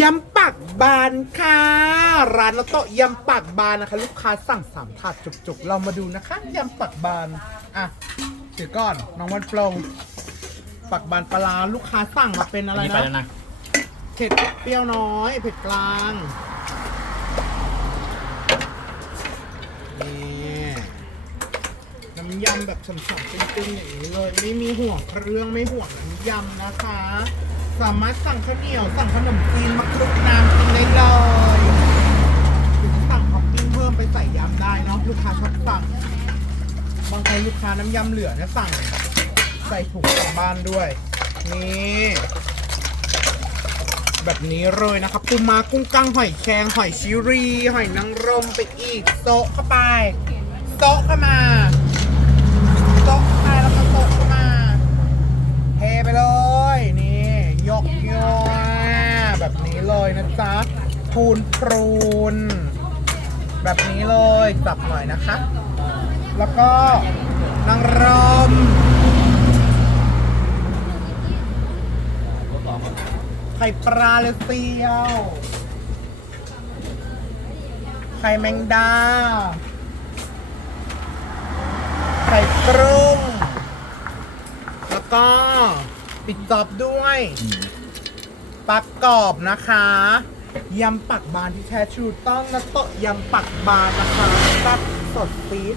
ยำปากบานค่ะ ร้านนาโตะยำปากบานนะคะ ลูกค้าสั่งสามถาดจุกๆ เรามาดูนะคะยำปากบานอะเดี๋ยวก่อนน้องวันโปรงปากบานปลาร้าลูกค้าสั่งมาเป็นอะไรอันนี้ไปนะแล้วนะเผ็ดเปรี้ยวน้อย เผ็ดกลางนี่น้ำยำแบบฉ่ำๆตึงๆอย่างนี้เลย ไม่มีห่วงเครื่องไม่ห่วงน้ำยำนะคะ สามารถสั่งข้าวเหนียว สั่งขนมจีนมาคลุกน้ำกินได้เลยหรือจะสั่งท็อปปิ้งเพิ่มไปใส่ยำได้เนาะลูกค้าชอบสั่งบางคนลูกค้าน้ำยำเหลือเนี่ยสั่ง ใส่ถุงกลับบ้านด้วย นี่แบบนี้เลยนะครับปูมากุ้งกั้งหอยแครงหอยชิรีหอยนางรมไปอีกโซะเข้าไปโซะเข้ามาโซะเข้าไปแล้วก็โซะเข้ามาเทไปเลย นี่ยกยอแบบนี้ เลยนะจ๊ะพูนพรูน แบบนี้เลยจับหน่อยนะคะ แล้วก็นางรมไข่ปลาเลเซียวไข่แมงดา ไข่กรุงแล้วก็ปิดจอบด้วย ปักกรอบนะคะยำปักบานที่แท้ทรูต้องนะโตะยำปักบานนะคะตับสดฟีด